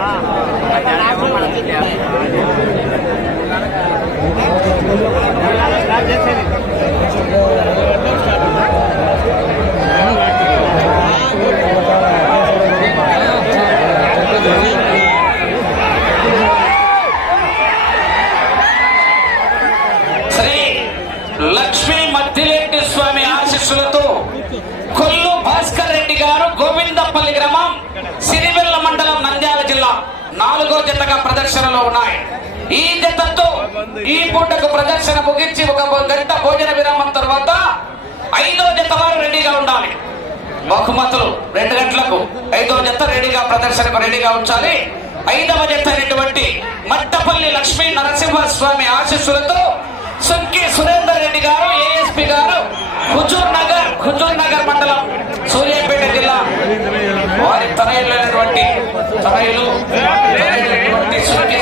श्री लक्ष्मी मध्य నాలుగో జతగా ప్రదర్శనలో ఉన్నాయి. ఈ జతతో ఈ పూటకు ప్రదర్శన ముగించి ఒక గంట భోజన విరామం తర్వాత ఐదో జత వారు రెడీగా ఉండాలి. బహుమతులు రెండు గంటలకు ఐదో జత రెడీగా ప్రదర్శనకు రెడీగా ఉంచాలి. ఐదవ జత అయినటువంటి మట్టపల్లి లక్ష్మీ నరసింహస్వామి ఆశీస్సులతో సుంకి సురేందర్ రెడ్డి గారు ఏఎస్పి గారు హుజూర్ నగర్ హుజూర్ నగర్ మండలం సూర్యాపేట జిల్లా. వారి తనయులైనటువంటి తనయులు